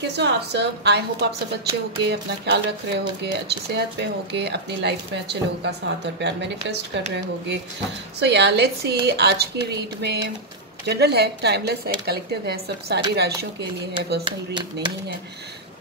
कैसे हो आप सब। आई होप आप सब अच्छे होगे, अपना ख्याल रख रहे होगे, अच्छी सेहत पे होगे, अपनी लाइफ में अच्छे लोगों का साथ और प्यार मैनिफेस्ट कर रहे होगे। सो या लेट्स सी, आज की रीड में जनरल है, टाइमलेस है, कलेक्टिव है, सब सारी राशियों के लिए है, पर्सनल रीड नहीं है।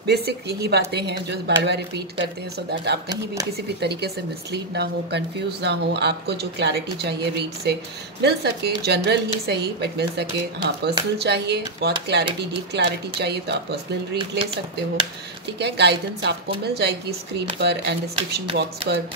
बेसिक यही बातें हैं जो बार बार रिपीट करते हैं, सो दैट आप कहीं भी किसी भी तरीके से मिसलीड ना हो, कंफ्यूज ना हो। आपको जो क्लैरिटी चाहिए रीड से मिल सके, जनरल ही सही बट मिल सके। हाँ, पर्सनल चाहिए, बहुत क्लैरिटी, डीप क्लैरिटी चाहिए तो आप पर्सनल रीड ले सकते हो। ठीक है, गाइडेंस आपको मिल जाएगी स्क्रीन पर एंड डिस्क्रिप्शन बॉक्स पर,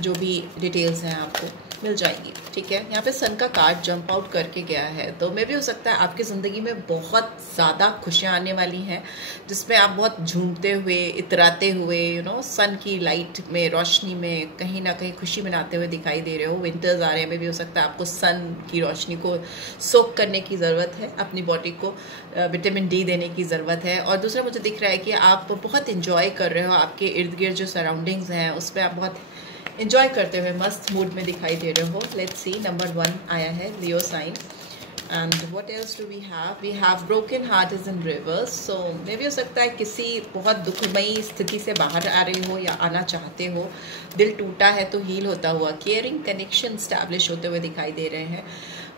जो भी डिटेल्स हैं आपको मिल जाएगी। ठीक है, यहाँ पे सन का कार्ड जंप आउट करके गया है, तो मे भी हो सकता है आपकी ज़िंदगी में बहुत ज़्यादा खुशियाँ आने वाली हैं, जिसमें आप बहुत झूमते हुए, इतराते हुए, सन की लाइट में, रोशनी में कहीं ना कहीं खुशी मनाते हुए दिखाई दे रहे हो। विंटर्स आ रहे हैं, मे भी हो सकता है आपको सन की रोशनी को सोक करने की ज़रूरत है, अपनी बॉडी को विटामिन डी देने की ज़रूरत है। और दूसरा मुझे दिख रहा है कि आप बहुत इंजॉय कर रहे हो, आपके इर्द गिर्द जो सराउंडिंग्स हैं उसमें आप बहुत इंजॉय करते हुए मस्त मूड में दिखाई दे रहे हो। लेट्स सी, नंबर 1 आया है, Leo sign. And what else do we have broken heart is in reverse. So मे भी हो सकता है किसी बहुत दुखमयी स्थिति से बाहर आ रहे हो या आना चाहते हो। दिल टूटा है तो हील होता हुआ, केयरिंग कनेक्शन स्टैब्लिश होते हुए दिखाई दे रहे हैं।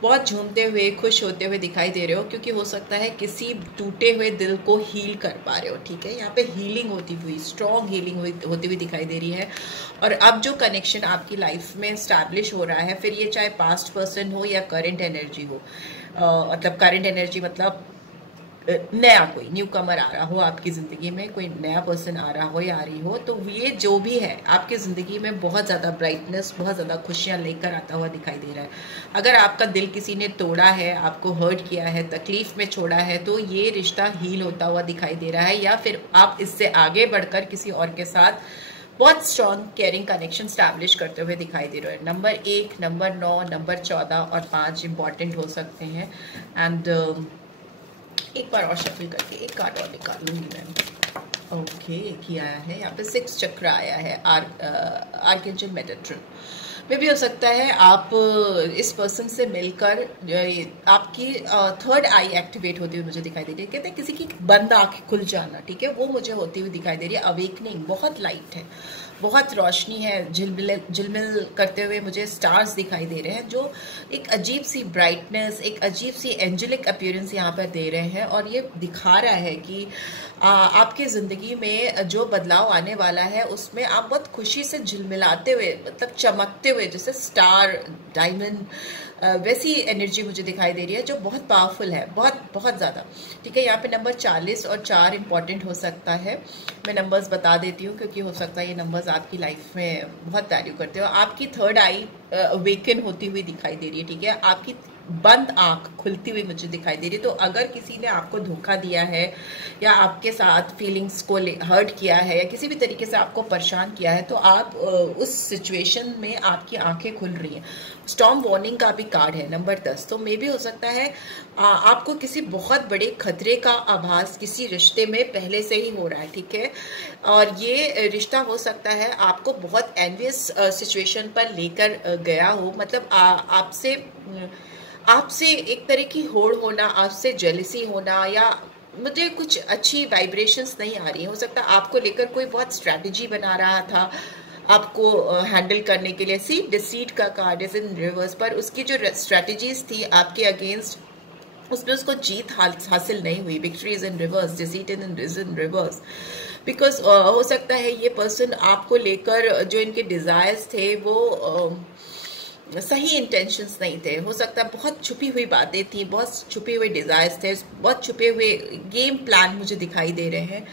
बहुत झूमते हुए, खुश होते हुए दिखाई दे रहे हो, क्योंकि हो सकता है किसी टूटे हुए दिल को हील कर पा रहे हो। ठीक है, यहाँ पे हीलिंग होती हुई, स्ट्रॉन्ग हीलिंग होती हुई दिखाई दे रही है। और अब जो कनेक्शन आपकी लाइफ में स्टैब्लिश हो रहा है, फिर ये चाहे पास्ट पर्सन हो या करंट एनर्जी हो, मतलब करंट एनर्जी मतलब नया कोई न्यू कमर आ रहा हो आपकी ज़िंदगी में, कोई नया पर्सन आ रहा हो या आ रही हो, तो ये जो भी है आपकी ज़िंदगी में बहुत ज़्यादा ब्राइटनेस, बहुत ज़्यादा खुशियाँ लेकर आता हुआ दिखाई दे रहा है। अगर आपका दिल किसी ने तोड़ा है, आपको हर्ट किया है, तकलीफ में छोड़ा है, तो ये रिश्ता हील होता हुआ दिखाई दे रहा है, या फिर आप इससे आगे बढ़कर किसी और के साथ बहुत स्ट्रॉन्ग केयरिंग कनेक्शन स्टैब्लिश करते हुए दिखाई दे रहे हैं। नंबर 1, नंबर 9, नंबर 14 और 5 इंपॉर्टेंट हो सकते हैं। एंड एक बार और शफल करके एक कार्ड और निकालूंगी मैं। ओके, एक ही आया है, यहाँ पे 6 चक्र आया है, आर्कएंजल मेटाट्रॉन। में भी हो सकता है आप इस पर्सन से मिलकर आपकी थर्ड आई एक्टिवेट होती हुई मुझे दिखाई दे रही है। कहते हैं किसी की बंद आंख खुल जाना, ठीक है, वो मुझे होती हुई दिखाई दे रही है। अवेकनिंग, बहुत लाइट है, बहुत रोशनी है, झिलमिल करते हुए मुझे स्टार्स दिखाई दे रहे हैं, जो एक अजीब सी ब्राइटनेस, एक अजीब सी एंजेलिक अपीयरेंस यहाँ पर दे रहे हैं। और ये दिखा रहा है कि आपकी ज़िंदगी में जो बदलाव आने वाला है उसमें आप बहुत खुशी से झिलमिलाते हुए, मतलब चमकते हुए, जैसे स्टार, डायमंड, वैसी एनर्जी मुझे दिखाई दे रही है, जो बहुत पावरफुल है, बहुत बहुत ज़्यादा। ठीक है, यहाँ पे नंबर 40 और 4 इंपॉर्टेंट हो सकता है। मैं नंबर्स बता देती हूँ क्योंकि हो सकता है ये नंबर्स आपकी लाइफ में बहुत वैल्यू करते हो। आपकी थर्ड आई अवेकन होती हुई दिखाई दे रही है। ठीक है, आपकी बंद आंख खुलती हुई मुझे दिखाई दे रही है। तो अगर किसी ने आपको धोखा दिया है या आपके साथ फीलिंग्स को हर्ट किया है या किसी भी तरीके से आपको परेशान किया है, तो आप उस सिचुएशन में आपकी आंखें खुल रही हैं। स्टॉर्म वार्निंग का भी कार्ड है, नंबर 10। तो मे भी हो सकता है आपको किसी बहुत बड़े खतरे का आभास किसी रिश्ते में पहले से ही हो रहा है। ठीक है, और ये रिश्ता हो सकता है आपको बहुत एनवियस सिचुएशन पर लेकर गया हो, मतलब आपसे एक तरह की होड़ होना, आपसे जेलसी होना, या मुझे कुछ अच्छी वाइब्रेशंस नहीं आ रही है। हो सकता है आपको लेकर कोई बहुत स्ट्रैटेजी बना रहा था आपको हैंडल करने के लिए। सी, डिसीट का कार्ड इज इन रिवर्स, पर उसकी जो स्ट्रैटेजीज थी आपके अगेंस्ट, उसमें उसको जीत हासिल नहीं हुई। Victory is in reverse, deceit is in reverse, because हो सकता है ये पर्सन आपको लेकर जो इनके डिजायर्स थे वो सही इंटेंशंस नहीं थे। हो सकता है बहुत छुपी हुई बातें थी, बहुत छुपे हुए डिजायर्स थे, बहुत छुपे हुए गेम प्लान मुझे दिखाई दे रहे हैं।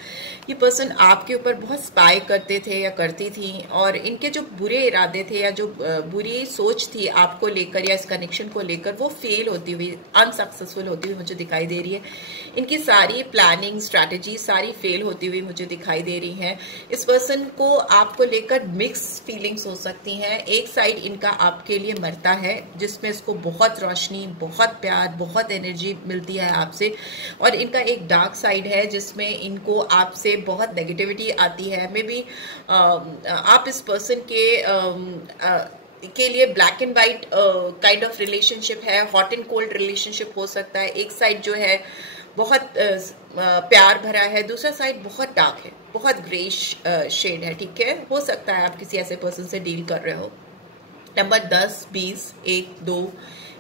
ये पर्सन आपके ऊपर बहुत स्पाई करते थे या करती थी, और इनके जो बुरे इरादे थे या जो बुरी सोच थी आपको लेकर या इस कनेक्शन को लेकर, वो फेल होती हुई, अनसक्सेसफुल होती हुई मुझे दिखाई दे रही है। इनकी सारी प्लानिंग, स्ट्रैटेजी सारी फेल होती हुई मुझे दिखाई दे रही हैं। इस पर्सन को आपको लेकर मिक्स फीलिंग्स हो सकती हैं। एक साइड इनका आपके लिए मरता है, जिसमें इसको बहुत रोशनी, बहुत प्यार, बहुत एनर्जी मिलती है आपसे, और इनका एक डार्क साइड है जिसमें इनको आपसे बहुत नेगेटिविटी आती है। मे बी आप इस पर्सन के लिए black and white kind of relationship है, हॉट एंड कोल्ड रिलेशनशिप हो सकता है। एक साइड जो है बहुत प्यार भरा है, दूसरा साइड बहुत डार्क है, बहुत ग्रेश शेड है, ठीक है। हो सकता है आप किसी ऐसे पर्सन से डील कर रहे हो। नंबर 10, 20, 1, 2,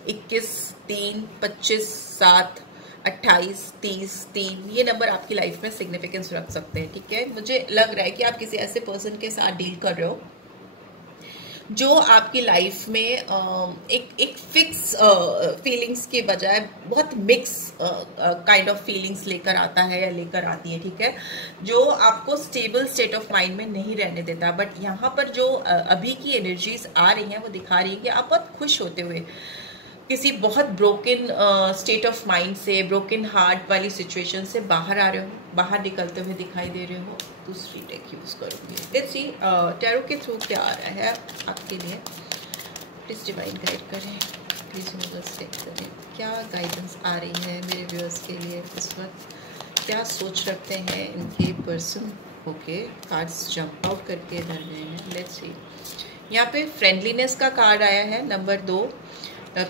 21, 3, 25, 7, 28, 30, 3, ये नंबर आपकी लाइफ में सिग्निफिकेंस रख सकते हैं, ठीक है। मुझे लग रहा है कि आप किसी ऐसे पर्सन के साथ डील कर रहे हो जो आपकी लाइफ में एक फिक्स फीलिंग्स के बजाय बहुत मिक्स काइंड ऑफ फीलिंग्स लेकर आता है या लेकर आती है, ठीक है, जो आपको स्टेबल स्टेट ऑफ माइंड में नहीं रहने देता। बट यहाँ पर जो अभी की एनर्जीज आ रही हैं वो दिखा रही है कि आप बहुत खुश होते हुए किसी बहुत ब्रोकन स्टेट ऑफ माइंड से, ब्रोकन हार्ट वाली सिचुएशन से बाहर आ रहे हो, बाहर निकलते हुए दिखाई दे रहे हो। दूसरी डेक यूज करूंगी। लेट्स सी टैरो के थ्रू क्या आ रहा है आपके लिए। प्लीज डिवाइन गाइड करें, प्लीज यूनिवर्स गाइड करें, क्या गाइडेंस आ रही है मेरे व्यूअर्स के लिए इस वक्त, क्या सोच रखते हैं इनके person. Okay, cards jump out करके इधर गए हैं। लेट्स सी, यहाँ पे फ्रेंडलीनेस का कार्ड आया है। नंबर 2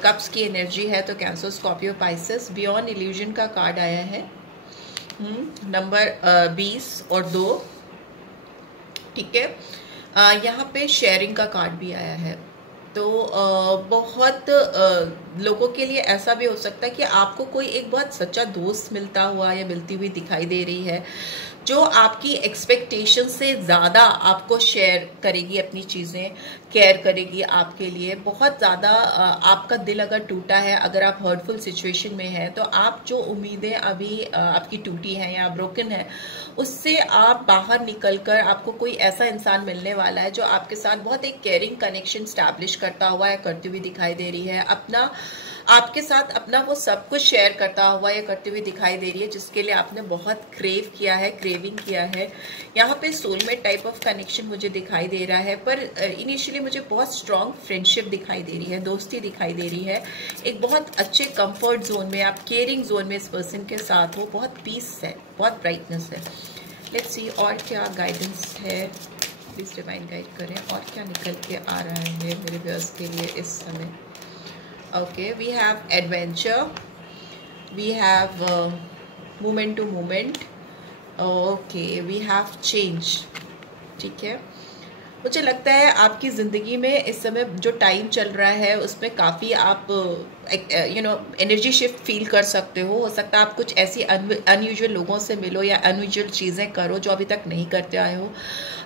कप्स की एनर्जी है, तो cancer, Scorpio, Pisces. Beyond illusion का कार्ड आया है। नंबर 20 और 2, ठीक है। यहाँ पे शेयरिंग का कार्ड भी आया है। तो बहुत लोगों के लिए ऐसा भी हो सकता है कि आपको कोई एक बहुत सच्चा दोस्त मिलता हुआ या मिलती हुई दिखाई दे रही है, जो आपकी एक्सपेक्टेशन से ज़्यादा आपको शेयर करेगी अपनी चीज़ें, केयर करेगी आपके लिए बहुत ज़्यादा। आपका दिल अगर टूटा है, अगर आप हर्टफुल सिचुएशन में हैं, तो आप जो उम्मीदें अभी आपकी टूटी हैं या ब्रोकन है, उससे आप बाहर निकलकर आपको कोई ऐसा इंसान मिलने वाला है जो आपके साथ बहुत एक केयरिंग कनेक्शन स्टैब्लिश करता हुआ या करती हुई दिखाई दे रही है। आपके साथ अपना वो सब कुछ शेयर करता हुआ या करती हुई दिखाई दे रही है, जिसके लिए आपने बहुत क्रेव किया है, क्रेविंग किया है। यहाँ पे सोलमेट टाइप ऑफ कनेक्शन मुझे दिखाई दे रहा है, पर इनिशियली मुझे बहुत स्ट्रॉन्ग फ्रेंडशिप दिखाई दे रही है, दोस्ती दिखाई दे रही है। एक बहुत अच्छे कंफर्ट जोन में, आप केयरिंग जोन में इस पर्सन के साथ हो, बहुत पीस है, बहुत ब्राइटनेस है। लेट्स सी और क्या गाइडेंस है, प्लीज डिवाइन गाइड करें, और क्या निकल के आ रहा है मेरे व्यूअर्स के लिए इस समय। Okay, we have adventure, we have movement to movement, okay, we have change, ठीक है। मुझे लगता है आपकी ज़िंदगी में इस समय जो टाइम चल रहा है उसमें काफ़ी आप एनर्जी शिफ्ट फील कर सकते हो सकता है आप कुछ ऐसी अनयूजुअल लोगों से मिलो या अनयूजुअल चीज़ें करो जो अभी तक नहीं करते आए हो।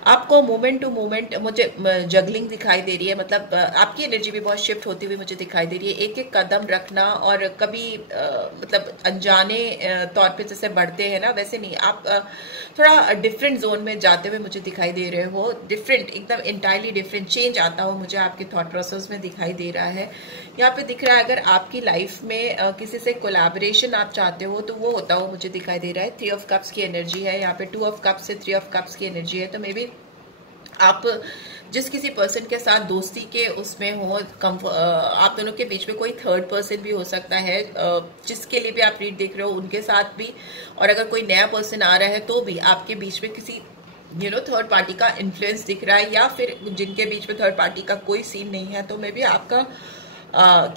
आपको मोमेंट टू मोमेंट मुझे जगलिंग दिखाई दे रही है, मतलब आपकी एनर्जी भी बहुत शिफ्ट होती हुई मुझे दिखाई दे रही है। एक एक कदम रखना, और कभी मतलब अनजाने तौर पे जैसे बढ़ते हैं ना, वैसे नहीं, आप थोड़ा डिफरेंट जोन में जाते हुए मुझे दिखाई दे रहे हो। डिफरेंट, एकदम इंटायरली डिफरेंट चेंज आता हो मुझे आपके थॉट प्रोसेस में दिखाई दे रहा है। यहाँ पे दिख रहा है अगर आपकी लाइफ में किसी से कोलैबोरेशन आप चाहते हो तो वो होता हो मुझे दिखाई दे रहा है। 3 ऑफ कप्स की एनर्जी है, यहाँ पे 2 ऑफ कप्स से 3 ऑफ कप्स की एनर्जी है। तो मे बी आप जिस किसी पर्सन के साथ दोस्ती के उसमें हो, आप दोनों के बीच में कोई थर्ड पर्सन भी हो सकता है, जिसके लिए भी आप रीड देख रहे हो उनके साथ भी, और अगर कोई नया पर्सन आ रहा है तो भी आपके बीच में किसी थर्ड पार्टी का इन्फ्लुएंस दिख रहा है, या फिर जिनके बीच में थर्ड पार्टी का कोई सीन नहीं है तो मे बी आपका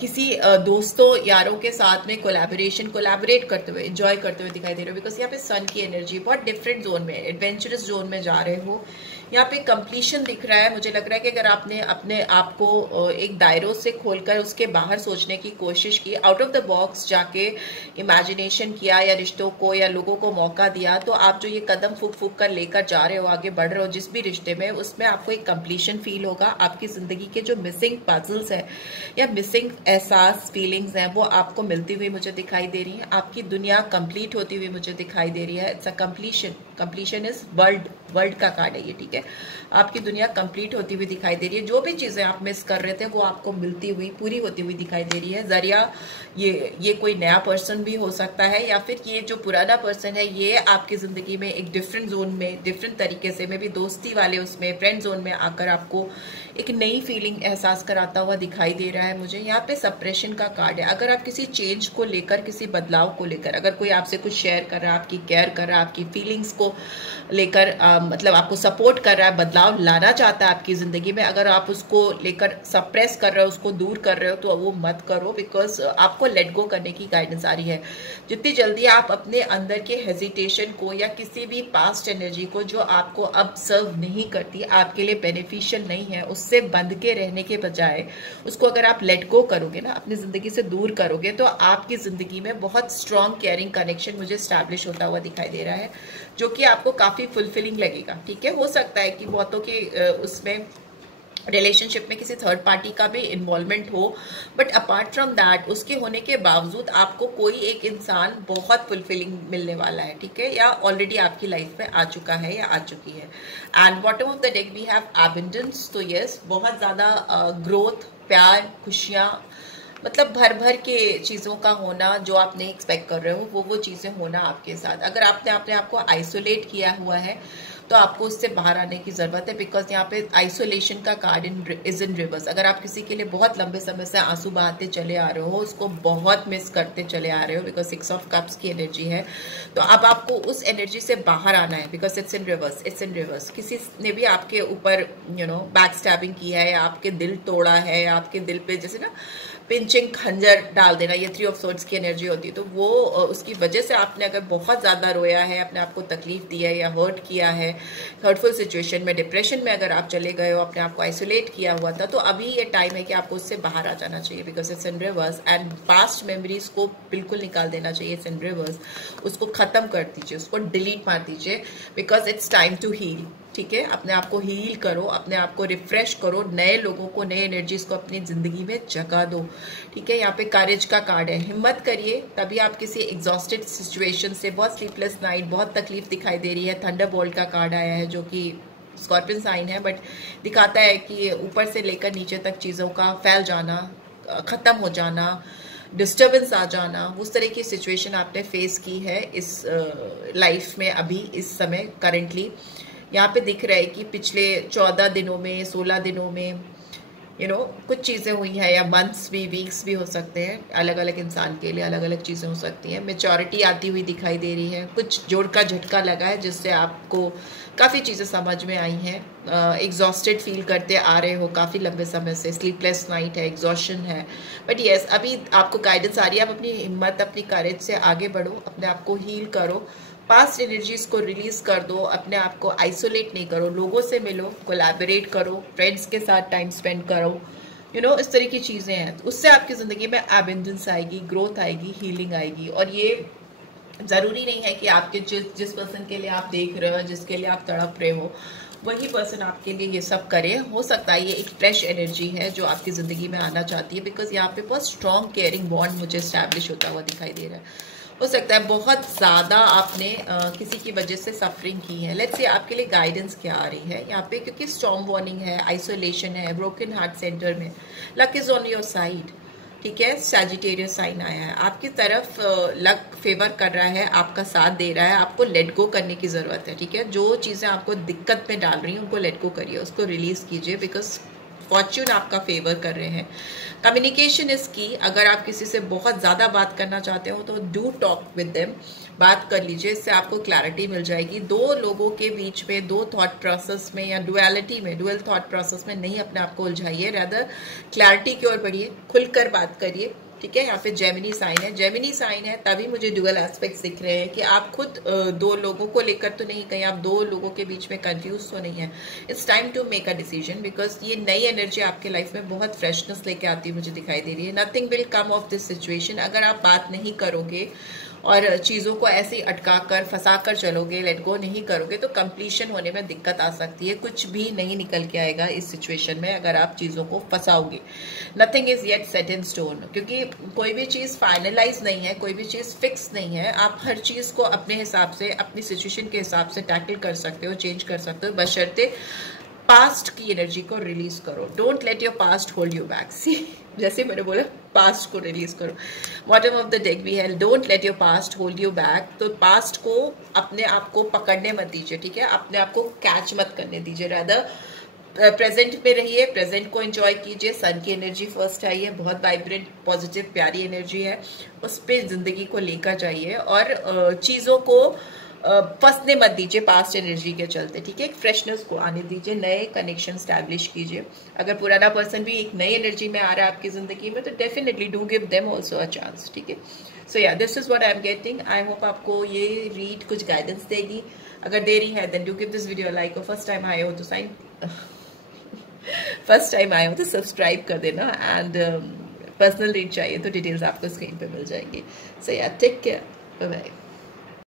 किसी दोस्तों यारों के साथ में कोलैबोरेट करते हुए, एंजॉय करते हुए दिखाई दे रहे हो। बिकॉज यहाँ पे सन की एनर्जी, बहुत डिफरेंट जोन में, एडवेंचरस जोन में जा रहे हो। यहाँ पे कंप्लीशन दिख रहा है। मुझे लग रहा है कि अगर आपने अपने आप को एक दायरों से खोलकर उसके बाहर सोचने की कोशिश की, आउट ऑफ द बॉक्स जाके इमेजिनेशन किया, या रिश्तों को या लोगों को मौका दिया, तो आप जो ये कदम फूक फूक कर लेकर जा रहे हो, आगे बढ़ रहे हो जिस भी रिश्ते में, उसमें आपको एक कंप्लीशन फील होगा। आपकी जिंदगी के जो मिसिंग पजल्स है या मिसिंग एहसास, फीलिंग्स हैं, वो आपको मिलती हुई मुझे दिखाई दे रही है। आपकी दुनिया कंप्लीट होती हुई मुझे दिखाई दे रही है। It's a completion is world का कार्ड है ये, ठीक है। आपकी दुनिया कंप्लीट होती हुई दिखाई दे रही है। जो भी चीजें आप मिस कर रहे थे वो आपको मिलती हुई, पूरी होती हुई दिखाई दे रही है। जरिया ये कोई नया पर्सन भी हो सकता है, या फिर ये जो पुराना पर्सन है ये आपकी जिंदगी में एक डिफरेंट जोन में, डिफरेंट तरीके से, में भी दोस्ती वाले उसमें फ्रेंड जोन में आकर आपको एक नई फीलिंग एहसास कराता हुआ दिखाई दे रहा है मुझे, यहाँ पे सप्रेशन का कार्ड है। अगर आप किसी चेंज को लेकर, किसी बदलाव को लेकर, अगर कोई आपसे कुछ शेयर कर रहा है, आपकी केयर कर रहा है, आपकी फीलिंग्स को लेकर मतलब आपको सपोर्ट कर रहा है, बदलाव लाना चाहता है आपकी ज़िंदगी में, अगर आप उसको लेकर सप्रेस कर रहे हो, उसको दूर कर रहे हो, तो वो मत करो, बिकॉज आपको लेट गो करने की गाइडेंस आ रही है। जितनी जल्दी आप अपने अंदर के हेजिटेशन को या किसी भी पास्ट एनर्जी को जो आपको अब सर्व नहीं करती, आपके लिए बेनिफिशियल नहीं है, उससे बंध के रहने के बजाय उसको अगर आप लेट गो करोगे ना, अपनी ज़िंदगी से दूर करोगे, तो आपकी ज़िंदगी में बहुत स्ट्रॉन्ग केयरिंग कनेक्शन मुझे स्टैब्लिश होता हुआ दिखाई दे रहा है, जो कि आपको काफ़ी फुलफिलिंग लगेगा। ठीक है, हो सकता है कि बहुतों के उसमें रिलेशनशिप में किसी थर्ड पार्टी का भी इन्वॉल्वमेंट हो, बट अपार्ट फ्रॉम दैट, उसके होने के बावजूद आपको कोई एक इंसान बहुत फुलफिलिंग मिलने वाला है। ठीक है, या ऑलरेडी आपकी लाइफ में आ चुका है या आ चुकी है। And bottom of the deck we have abundance. तो यस, बहुत ज़्यादा ग्रोथ, प्यार, खुशियाँ, मतलब भर भर के चीज़ों का होना, जो आप नहीं एक्सपेक्ट कर रहे हो वो चीज़ें होना आपके साथ। अगर आपने अपने आप को आइसोलेट किया हुआ है तो आपको उससे बाहर आने की ज़रूरत है, बिकॉज यहाँ पे आइसोलेशन का कार्ड इज इन रिवर्स। अगर आप किसी के लिए बहुत लंबे समय से आंसू बहाते चले आ रहे हो, उसको बहुत मिस करते चले आ रहे हो, बिकॉज 6 ऑफ कप्स की एनर्जी है, तो अब आपको उस एनर्जी से बाहर आना है, because it's in reverse, it's in reverse. किसी ने भी आपके ऊपर बैक स्टैबिंग किया है, आपके दिल तोड़ा है, आपके दिल पे जैसे ना पिंचिंग खंजर डाल देना, ये 3 ऑफ सोर्ड्स की एनर्जी होती है। तो वो उसकी वजह से आपने अगर बहुत ज़्यादा रोया है, अपने आप को तकलीफ दी है या हर्ट किया है, हर्टफुल सिचुएशन में, डिप्रेशन में अगर आप चले गए हो, अपने आप को आइसोलेट किया हुआ था, तो अभी ये टाइम है कि आपको उससे बाहर आ जाना चाहिए, because it's in reverse. And past memories को बिल्कुल निकाल देना चाहिए, इट्स इन रिवर्स। उसको ख़त्म कर दीजिए, उसको डिलीट मार दीजिए, because it's time to heal. ठीक है, अपने आप को हील करो, अपने आप को रिफ्रेश करो, नए लोगों को, नए एनर्जीज को अपनी जिंदगी में जगा दो। ठीक है, यहाँ पे करेज का कार्ड है, हिम्मत करिए, तभी आप किसी एग्जॉस्टेड सिचुएशन से, बहुत स्लीपलेस नाइट, बहुत तकलीफ दिखाई दे रही है, थंडरबोल्ट का कार्ड आया है, जो कि स्कॉर्पियन साइन है, बट दिखाता है कि ऊपर से लेकर नीचे तक चीज़ों का फैल जाना, ख़त्म हो जाना, डिस्टर्बेंस आ जाना, उस तरह की सिचुएशन आपने फेस की है इस लाइफ में अभी, इस समय करेंटली। यहाँ पे दिख रहा है कि पिछले 14 दिनों में, 16 दिनों में कुछ चीज़ें हुई हैं, या मंथ्स भी, वीक्स भी हो सकते हैं, अलग अलग इंसान के लिए अलग अलग चीज़ें हो सकती हैं। मैच्योरिटी आती हुई दिखाई दे रही है, कुछ जोड़ का झटका लगा है जिससे आपको काफ़ी चीज़ें समझ में आई हैं। एग्जॉस्टेड फील करते आ रहे हो काफ़ी लंबे समय से, स्लीपलेस नाइट है, एग्जॉशन है, बट येस अभी आपको गाइडेंस आ रही है, आप अपनी हिम्मत, अपनी करेज से आगे बढ़ो, अपने आप को हील करो, पास्ट एनर्जीज को रिलीज कर दो, अपने आप को आइसोलेट नहीं करो, लोगों से मिलो, कोलैबोरेट करो, फ्रेंड्स के साथ टाइम स्पेंड करो, इस तरह की चीज़ें हैं। उससे आपकी ज़िंदगी में एबंडेंस आएगी, ग्रोथ आएगी, हीलिंग आएगी। और ये ज़रूरी नहीं है कि आपके जिस पर्सन के लिए आप देख रहे हो, जिसके लिए आप तड़प रहे हो, वही पर्सन आपके लिए ये सब करे। हो सकता है ये एक फ्रेश एनर्जी है जो आपकी ज़िंदगी में आना चाहती है, बिकॉज यहाँ पे बहुत स्ट्रॉन्ग केयरिंग बॉन्ड मुझे स्टैब्लिश होता हुआ दिखाई दे रहा है। हो सकता है बहुत ज़्यादा आपने किसी की वजह से सफरिंग की है। लेट्स से आपके लिए गाइडेंस क्या आ रही है यहाँ पे, क्योंकि स्टॉर्म वार्निंग है, आइसोलेशन है, ब्रोकन हार्ट सेंटर में, luck is on your side. ठीक है, सैजिटेरियस साइन आया है, आपकी तरफ लक फेवर कर रहा है, आपका साथ दे रहा है, आपको लेट गो करने की ज़रूरत है। ठीक है, जो चीज़ें आपको दिक्कत में डाल रही हैं उनको लेट गो करिए, उसको रिलीज़ कीजिए, बिकॉज फॉर्च्यून आपका फेवर कर रहे हैं। कम्युनिकेशन इज की, अगर आप किसी से बहुत ज़्यादा बात करना चाहते हो तो डू टॉक विद देम, बात कर लीजिए, इससे आपको क्लैरिटी मिल जाएगी। दो लोगों के बीच में, दो थॉट प्रोसेस में या डुअलिटी में, डुअल थॉट प्रोसेस में नहीं अपने आप को उलझाइए, रादर क्लैरिटी की ओर बढ़िए, खुलकर बात करिए। ठीक है, यहाँ पे जेमिनी साइन है, जेमिनी साइन है तभी मुझे डुअल एस्पेक्ट्स दिख रहे हैं कि आप खुद दो लोगों को लेकर तो नहीं, कहीं आप दो लोगों के बीच में कंफ्यूज तो नहीं है। It's time to make a decision, because ये नई एनर्जी आपके लाइफ में बहुत फ्रेशनेस लेके आती मुझे दिखाई दे रही है। Nothing will come of this situation, अगर आप बात नहीं करोगे और चीज़ों को ऐसे ही अटका कर, फंसा कर चलोगे, लेट गो नहीं करोगे, तो कंप्लीशन होने में दिक्कत आ सकती है। कुछ भी नहीं निकल के आएगा इस सिचुएशन में अगर आप चीज़ों को फंसाओगे। Nothing is yet set in stone, क्योंकि कोई भी चीज़ फाइनलाइज नहीं है, कोई भी चीज़ फिक्स नहीं है। आप हर चीज़ को अपने हिसाब से, अपनी सिचुएशन के हिसाब से टैकल कर सकते हो, चेंज कर सकते हो, बशर्ते पास्ट की एनर्जी को रिलीज करो। Don't let your past hold you back. See, जैसे मैंने बोला, पास्ट को रिलीज करो। बॉटम ऑफ द डेक भी है, don't let your past hold you back. तो पास्ट को, अपने आप को पकड़ने मत दीजिए। ठीक है, अपने आप को कैच मत करने दीजिए, रादर प्रेजेंट में रहिए, प्रेजेंट को एंजॉय कीजिए। सन की एनर्जी फर्स्ट आई है, बहुत वाइब्रेंट पॉजिटिव प्यारी एनर्जी है, उस पर जिंदगी को लेकर जाइए और चीज़ों को फंसने मत दीजिए पास्ट एनर्जी के चलते, ठीक है। एक फ्रेशनेस को आने दीजिए, नए कनेक्शन स्टैब्लिश कीजिए। अगर पुराना पर्सन भी एक नई एनर्जी में आ रहा है आपकी जिंदगी में तो definitely do give them also a chance, ठीक है। सो या this is what I am getting. I hope आपको ये रीड कुछ गाइडेंस देगी। अगर दे रही है then do give this video like, और फर्स्ट टाइम आए हो तो सब्सक्राइब कर देना। एंड पर्सनल रीड चाहिए तो डिटेल्स आपको स्क्रीन पे मिल जाएंगी। सो या टेक केयर, बाय बाय।